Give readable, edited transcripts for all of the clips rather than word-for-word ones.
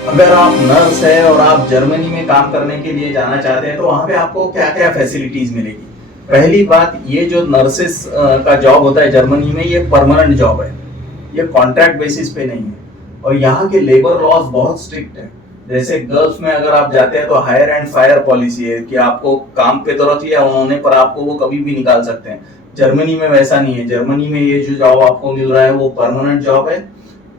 अगर आप नर्स है और आप जर्मनी में काम करने के लिए जाना चाहते हैं तो वहां पे आपको क्या क्या फैसिलिटीज मिलेगी। पहली बात, ये जो नर्सेस का जॉब होता है जर्मनी में, ये परमानेंट जॉब है, ये कॉन्ट्रैक्ट बेसिस पे नहीं है। और यहाँ के लेबर लॉज बहुत स्ट्रिक्ट है। जैसे गल्फ में अगर आप जाते हैं तो हायर एंड फायर पॉलिसी है कि आपको काम पे तो रख लिया उन्होंने पर आपको वो कभी भी निकाल सकते हैं। जर्मनी में वैसा नहीं है। जर्मनी में ये जो जॉब आपको मिल रहा है वो परमानेंट जॉब है,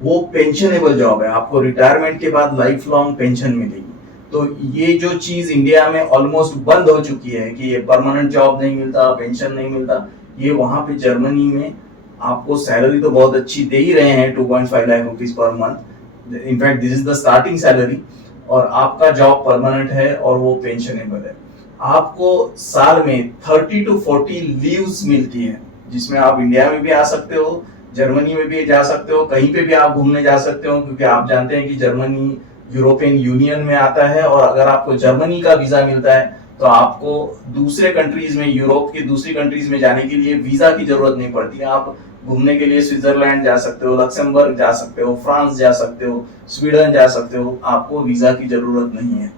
वो पेंशनेबल जॉब है, आपको रिटायरमेंट के बाद लाइफ लॉन्ग पेंशन मिलेगी। तो ये जो चीज इंडिया में ऑलमोस्ट बंद हो चुकी है कि ये परमानेंट जॉब नहीं मिलता, पेंशन नहीं मिलता, ये वहां पे जर्मनी में आपको सैलरी तो बहुत अच्छी दे ही रहे हैं, 2.5 lakh rupees per month, in fact this is the starting salary. और आपका जॉब परमानेंट है और वो पेंशनेबल है। आपको साल में 30 to 40 लीव्स मिलती है, जिसमें आप इंडिया में भी आ सकते हो, जर्मनी में भी जा सकते हो, कहीं पे भी आप घूमने जा सकते हो, क्योंकि आप जानते हैं कि जर्मनी यूरोपियन यूनियन में आता है। और अगर आपको जर्मनी का वीजा मिलता है तो आपको दूसरे कंट्रीज में, यूरोप की दूसरी कंट्रीज में जाने के लिए वीजा की जरूरत नहीं पड़ती है। आप घूमने के लिए स्विट्जरलैंड जा सकते हो, लक्समबर्ग जा सकते हो, फ्रांस जा सकते हो, स्वीडन जा सकते हो, आपको वीजा की जरूरत नहीं है।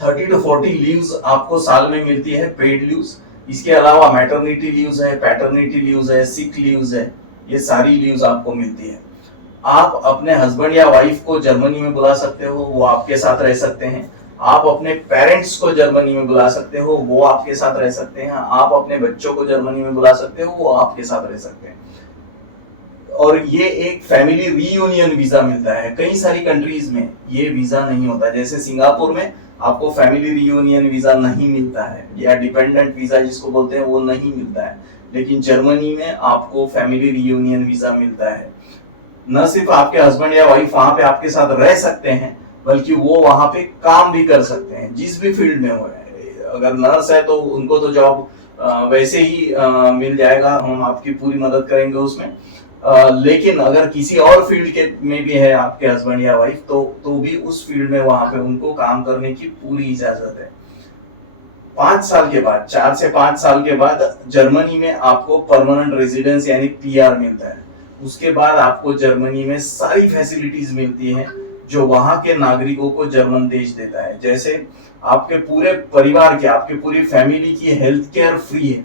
30 to 40 लीव्स आपको साल में मिलती है, पेड लीव्स। इसके अलावा मैटरनिटी लीव्स है, पैटर्निटी लीव्स है, सिक लीव्स है, ये सारी लीव्स आपको मिलती है। आप अपने हस्बैंड या वाइफ को जर्मनी में बुला सकते हो, वो आपके साथ रह सकते हैं। आप अपने पेरेंट्स को जर्मनी में बुला सकते हो, वो आपके साथ रह सकते हैं। आप अपने बच्चों को जर्मनी में बुला सकते हो, वो आपके साथ रह सकते हैं। और ये एक फैमिली रीयूनियन वीजा मिलता है। कई सारी कंट्रीज में ये वीजा नहीं होता, जैसे सिंगापुर में आपको फैमिली रीयूनियन वीजा नहीं मिलता है, या डिपेंडेंट वीजा जिसको बोलते हैं वो नहीं मिलता है। लेकिन जर्मनी में आपको फैमिली रीयूनियन वीजा मिलता है। न सिर्फ आपके हस्बैंड या वाइफ वहां पे आपके साथ रह सकते हैं, बल्कि वो वहां पे काम भी कर सकते हैं, जिस भी फील्ड में हो। अगर नर्स है तो उनको तो जॉब वैसे ही मिल जाएगा, हम आपकी पूरी मदद करेंगे उसमें। लेकिन अगर किसी और फील्ड के में भी है आपके हस्बैंड या वाइफ, तो भी उस फील्ड में वहां पे उनको काम करने की पूरी इजाजत है। 5 साल के बाद, 4 से 5 साल के बाद जर्मनी में आपको परमानेंट रेजिडेंस यानी पीआर मिलता है। उसके बाद आपको जर्मनी में सारी फैसिलिटीज मिलती हैं जो वहां के नागरिकों को जर्मन देश देता है। जैसे आपके पूरे परिवार की, आपके पूरी फैमिली की हेल्थ केयर फ्री है।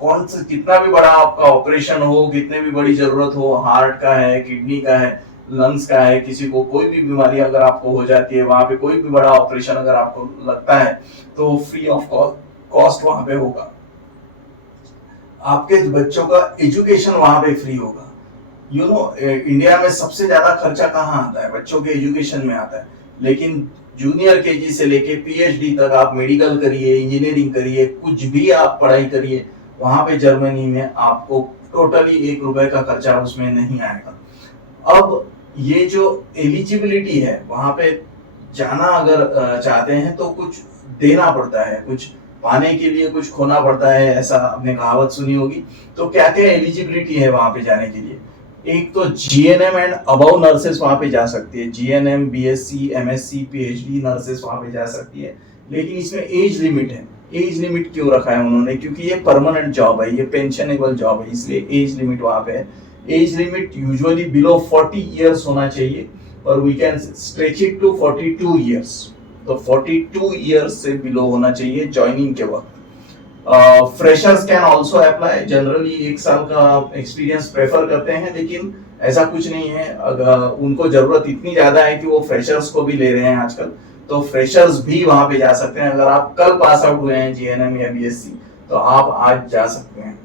कौन सा कितना भी बड़ा आपका ऑपरेशन हो, कितने भी बड़ी जरूरत हो, हार्ट का है, किडनी का है, लंग्स का है, किसी को कोई भी बीमारी अगर आपको हो जाती है, वहां पे कोई भी बड़ा ऑपरेशन अगर आपको लगता है तो फ्री ऑफ कॉस्ट वहां पे होगा। आपके बच्चों का एजुकेशन वहां पे फ्री होगा। इंडिया में सबसे ज्यादा खर्चा कहाँ आता है? बच्चों के एजुकेशन में आता है। लेकिन जूनियर केजी से लेके पीएचडी तक आप मेडिकल करिए, इंजीनियरिंग करिए, कुछ भी आप पढ़ाई करिए, वहां पे जर्मनी में आपको टोटली 1 रुपए का खर्चा उसमें नहीं आएगा। अब ये जो एलिजिबिलिटी है, वहां पे जाना अगर चाहते हैं तो कुछ देना पड़ता है, कुछ पाने के लिए कुछ खोना पड़ता है, ऐसा आपने कहावत सुनी होगी। तो क्या क्या एलिजिबिलिटी है वहां पे जाने के लिए? एक तो जीएनएम एंड अबव नर्सेस वहां पे जा सकती है। GNM, BSc, MSc, PhD nurses वहां पे जा सकती है। लेकिन इसमें एज लिमिट है। एज लिमिट क्यों रखा है उन्होंने? क्योंकि ये परमानेंट जॉब है, ये पेंशनेबल जॉब है, इसलिए एज लिमिट वहां पे है। Age limit usually below 40 years होना चाहिए, और we can stretch it to 42 years. तो 42 इयर्स से बिलो होना चाहिए ज्वाइनिंग के वक्त। Freshers can also apply. Generally 1 साल का एक्सपीरियंस प्रेफर करते हैं, लेकिन ऐसा कुछ नहीं है। अगर उनको जरूरत इतनी ज्यादा है कि वो फ्रेशर्स को भी ले रहे हैं आजकल, तो फ्रेशर्स भी वहां पे जा सकते हैं। अगर आप कल पास आउट हुए हैं जीएनएम या बीएससी, तो आप आज जा सकते हैं।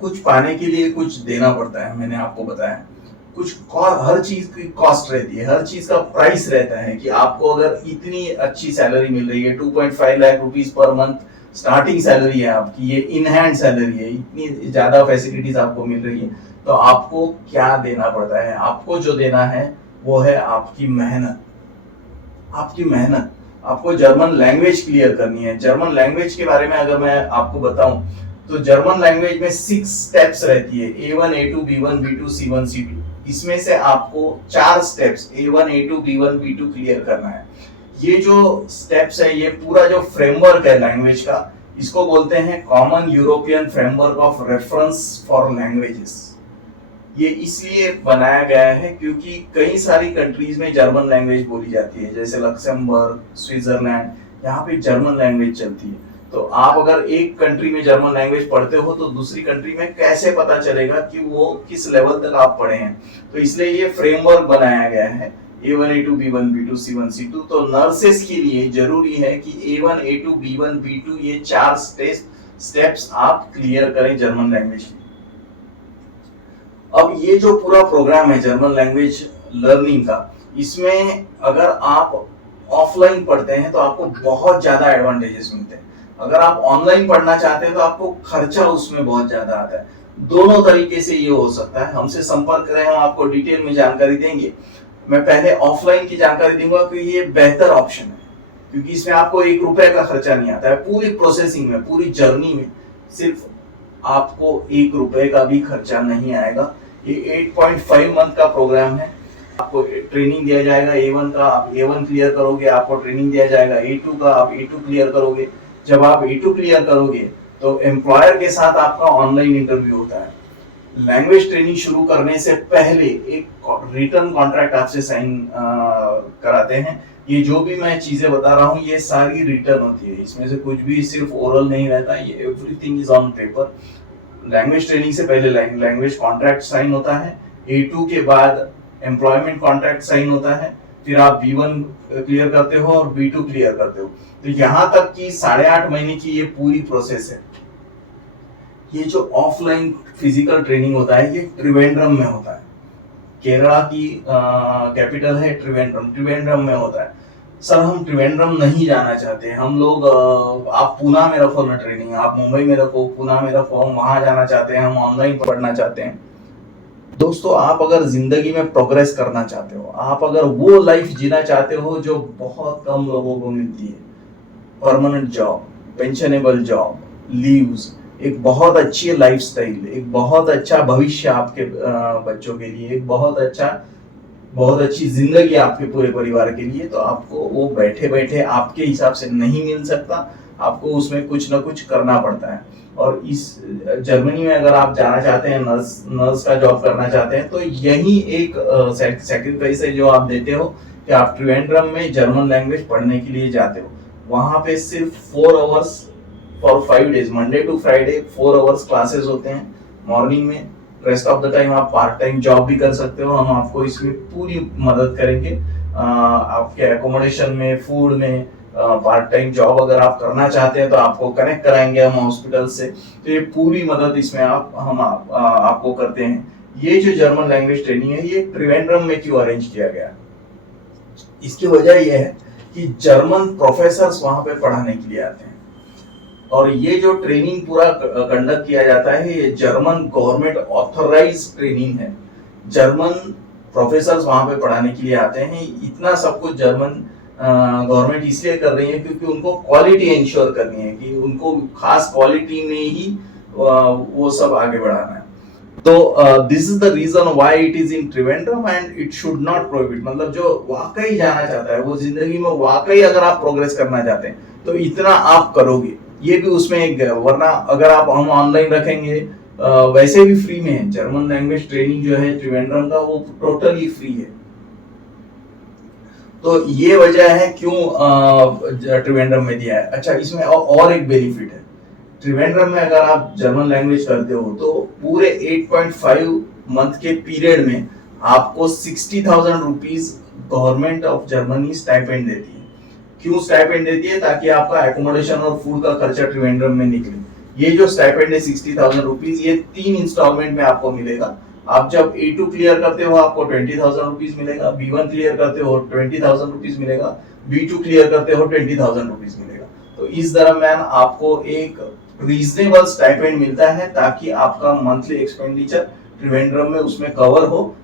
कुछ पाने के लिए कुछ देना पड़ता है, मैंने आपको बताया। कुछ हर चीज की कॉस्ट रहती है, हर चीज का प्राइस रहता है कि आपको अगर इतनी अच्छी सैलरी मिल रही है, 2.5 lakh rupees per month starting salary है आपकी, ये इन हैंड सैलरी है, इतनी ज्यादा फैसिलिटीज आपको मिल रही है, तो आपको क्या देना पड़ता है? आपको जो देना है वो है आपकी मेहनत। आपकी मेहनत, आपको जर्मन लैंग्वेज क्लियर करनी है। जर्मन लैंग्वेज के बारे में अगर मैं आपको बताऊं तो जर्मन लैंग्वेज में 6 स्टेप्स रहती है, A1, A2, B1, B2, C1, C2। इसमें से आपको 4 steps A1, A2, B1, B2 clear करना है। ये जो स्टेप्स है, ये पूरा जो फ्रेमवर्क है लैंग्वेज का, इसको बोलते हैं common European framework of reference for languages. ये इसलिए बनाया गया है क्योंकि कई सारी कंट्रीज में जर्मन लैंग्वेज बोली जाती है, जैसे लक्समबर्ग, स्विट्जरलैंड, यहाँ पे जर्मन लैंग्वेज चलती है। तो आप अगर एक कंट्री में जर्मन लैंग्वेज पढ़ते हो तो दूसरी कंट्री में कैसे पता चलेगा कि वो किस लेवल तक आप पढ़े हैं। तो इसलिए ये फ्रेमवर्क बनाया गया है A1 A2 B1 B2 C1 C2। तो नर्सेस के लिए जरूरी है कि A1 A2 B1 B2 ये 4 स्टेप्स आप क्लियर करें जर्मन लैंग्वेज की। अब ये जो पूरा प्रोग्राम है जर्मन लैंग्वेज लर्निंग का, इसमें अगर आप ऑफलाइन पढ़ते हैं तो आपको बहुत ज्यादा एडवांटेजेस मिलते हैं। अगर आप ऑनलाइन पढ़ना चाहते हैं तो आपको खर्चा उसमें बहुत ज्यादा आता है। दोनों तरीके से ये हो सकता है। हमसे संपर्क करें, हम आपको डिटेल में जानकारी देंगे। मैं पहले ऑफलाइन की जानकारी दूंगा कि ये बेहतर ऑप्शन है, क्योंकि इसमें आपको 1 रुपए का खर्चा नहीं आता है। पूरी प्रोसेसिंग में, पूरी जर्नी में सिर्फ आपको 1 रुपए का भी खर्चा नहीं आएगा। ये 8.5 मंथ का प्रोग्राम है। आपको ट्रेनिंग दिया जाएगा A1 का, आप A1 क्लियर करोगे, आपको ट्रेनिंग दिया जाएगा A2 का, आप A2 क्लियर करोगे। जब आप A2 क्लियर करोगे तो एम्प्लॉयर के साथ आपका ऑनलाइन इंटरव्यू होता है। लैंग्वेज ट्रेनिंग शुरू करने से पहले एक रिटर्न कॉन्ट्रैक्ट आपसे साइन कराते हैं। ये जो भी मैं चीजें बता रहा हूँ ये सारी रिटर्न होती है, इसमें से कुछ भी सिर्फ ओरल नहीं रहता, ये everything is on paper. Language training से पहले लैंग्वेज कॉन्ट्रैक्ट साइन होता है, A2 के बाद एम्प्लॉयमेंट कॉन्ट्रैक्ट साइन होता है, फिर आप B1 क्लियर करते हो और B2 क्लियर करते हो। तो यहाँ तक कि 8.5 महीने की ये पूरी प्रोसेस है। ये जो ऑफलाइन फिजिकल ट्रेनिंग होता है ये त्रिवेंद्रम में होता है। केरला की कैपिटल है त्रिवेंद्रम, त्रिवेंद्रम में होता है। सर हम त्रिवेंद्रम नहीं जाना चाहते, हम लोग आप पुणे में रखो ना ट्रेनिंग, आप मुंबई में रखो, पुणे में रखो, हम वहां जाना चाहते हैं, हम ऑनलाइन पढ़ना चाहते हैं। दोस्तों आप अगर जिंदगी में प्रोग्रेस करना चाहते हो, आप अगर वो लाइफ जीना चाहते हो जो बहुत कम लोगों को मिलती है, permanent job, pensionable job, leaves, एक बहुत अच्छी लाइफस्टाइल, एक बहुत अच्छा भविष्य आपके बच्चों के लिए, एक बहुत अच्छी जिंदगी आपके पूरे परिवार के लिए, तो आपको वो बैठे बैठे आपके हिसाब से नहीं मिल सकता। आपको उसमें कुछ ना कुछ करना पड़ता है। और इस जर्मनी में अगर आप जाना चाहते हैं, नर्स का जॉब करना चाहते हैं, तो यही एक सैक्रिफाइस है जो आप देते हो कि आप त्रिवेंद्रम में जर्मन लैंग्वेज पढ़ने के लिए जाते हो। वहां पे सिर्फ 4 hours for 5 days, Monday to Friday 4 hours classes होते हैं मॉर्निंग में। रेस्ट ऑफ द टाइम आप पार्ट टाइम जॉब भी कर सकते हो, हम आपको इसमें पूरी मदद करेंगे। आपके एकोमोडेशन में, फूड में, पार्ट टाइम जॉब अगर आप करना चाहते हैं तो आपको कनेक्ट कराएंगे हम हॉस्पिटल से। तो ये पूरी मदद इसमें आपको करते हैं। ये जो जर्मन लैंग्वेज ट्रेनिंग है ये त्रिवेंद्रम में क्यों अरेंज किया गया, इसकी वजह यह है कि जर्मन प्रोफेसर्स वहां पे पढ़ाने के लिए आते हैं। और ये जो ट्रेनिंग पूरा कंडक्ट किया जाता है ये जर्मन गवर्नमेंट ऑथराइज ट्रेनिंग है। जर्मन प्रोफेसर्स वहां पे पढ़ाने के लिए आते हैं। इतना सब कुछ जर्मन गवर्नमेंट इसलिए कर रही है क्योंकि उनको क्वालिटी इंश्योर करनी है, कि उनको खास क्वालिटी में ही वो सब आगे बढ़ाना है। तो this is the reason why it is in Trivandrum and it should not prohibit. मतलब जो वाकई जाना चाहता है, वो जिंदगी में वाकई अगर आप प्रोग्रेस करना चाहते हैं तो इतना आप करोगे, ये भी उसमें एक, वरना अगर आप हम ऑनलाइन रखेंगे, वैसे भी फ्री में है। जर्मन लैंग्वेज ट्रेनिंग जो है त्रिवेंद्रम का वो टोटली फ्री है। तो ये वजह है क्यों त्रिवेंद्रम में दिया है। अच्छा, इसमें और एक बेनिफिट है। त्रिवेंद्रम में अगर आप जर्मन लैंग्वेज करते हो तो पूरे 8.5 मंथ के पीरियड में आपको 60,000 rupees government of Germany stipend देती है। क्यों स्टाइपेंड देती है? ताकि आपका एकोमोडेशन और फूड का खर्चा त्रिवेंद्रम में निकले। ये जो स्टाइपेंड है 60,000 रुपीज, ये 3 इंस्टॉलमेंट में आपको मिलेगा। आप जब A2 क्लियर करते हो आपको 20,000 रुपीज मिलेगा, B1 क्लियर करते हो 20,000 रुपीज मिलेगा, B2 क्लियर करते हो 20,000 रुपीज मिलेगा। तो इस दरम्यान आपको एक रीजनेबल स्टाइपेंड मिलता है ताकि आपका मंथली एक्सपेंडिचर त्रिवेंद्रम में उसमें कवर हो।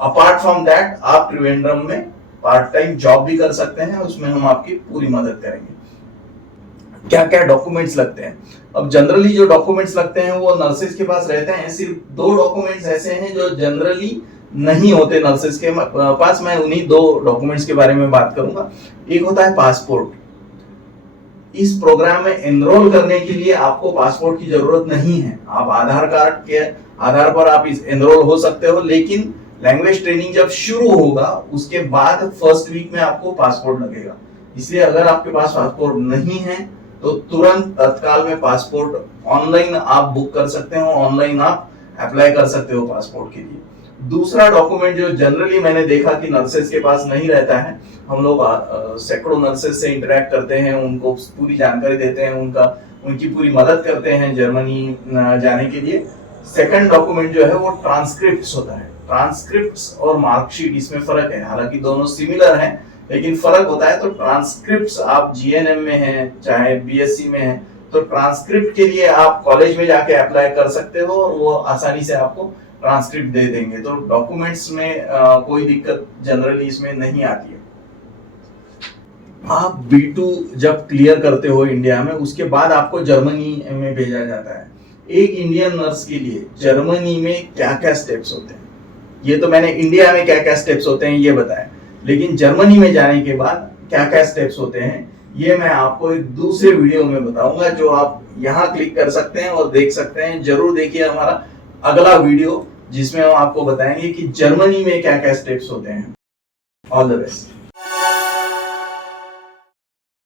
अपार्ट फ्रॉम दैट आप त्रिवेंद्रम में पार्ट टाइम जॉब भी कर सकते हैं, उसमें हम आपकी पूरी मदद करेंगे। क्या क्या डॉक्यूमेंट्स लगते हैं? अब जनरली जो डॉक्यूमेंट्स लगते हैं वो नर्सेज के पास रहते हैं। सिर्फ 2 डॉक्यूमेंट्स ऐसे हैं जो जनरली नहीं होते नर्सेज के पास। मैं उन्हीं 2 डॉक्यूमेंट्स के बारे में बात करूंगा। एक होता है पासपोर्ट। इस प्रोग्राम में एनरोल करने के लिए आपको पासपोर्ट की जरूरत नहीं है। आप आधार कार्ड के आधार पर आप इस एनरोल हो सकते हो, लेकिन लैंग्वेज ट्रेनिंग जब शुरू होगा उसके बाद फर्स्ट वीक में आपको पासपोर्ट लगेगा। इसलिए अगर आपके पास पासपोर्ट नहीं है तो तुरंत तत्काल में पासपोर्ट ऑनलाइन आप बुक कर सकते हो, ऑनलाइन आप अप्लाई कर सकते हो पासपोर्ट के लिए। दूसरा डॉक्यूमेंट जो जनरली मैंने देखा कि नर्सेस के पास नहीं रहता है, हम लोग सैकड़ों नर्सेस से इंटरेक्ट करते हैं, उनको पूरी जानकारी देते हैं, उनकी पूरी मदद करते हैं जर्मनी जाने के लिए। सेकंड डॉक्यूमेंट जो है वो ट्रांसक्रिप्ट्स होता है। ट्रांसक्रिप्ट्स और मार्कशीट इसमें फर्क है, हालांकि दोनों सिमिलर हैं लेकिन फर्क होता है। तो ट्रांसक्रिप्ट्स आप जीएनएम में हैं चाहे बीएससी में है, तो ट्रांसक्रिप्ट के लिए आप कॉलेज में जाके अप्लाई कर सकते हो और वो आसानी से आपको ट्रांसक्रिप्ट दे देंगे। तो डॉक्यूमेंट्स में कोई दिक्कत जनरली इसमें नहीं आती है। आप B2 जब क्लियर करते हो इंडिया में, उसके बाद आपको जर्मनी में भेजा जाता है। एक इंडियन नर्स के लिए जर्मनी में क्या क्या स्टेप्स होते हैं, ये तो मैंने इंडिया में क्या क्या स्टेप्स होते हैं ये बताया, लेकिन जर्मनी में जाने के बाद क्या क्या स्टेप्स होते हैं ये मैं आपको एक दूसरे वीडियो में बताऊंगा, जो आप यहाँ क्लिक कर सकते हैं और देख सकते हैं। जरूर देखिए हमारा अगला वीडियो, जिसमें हम आपको बताएंगे कि जर्मनी में क्या क्या स्टेप्स होते हैं। All the best.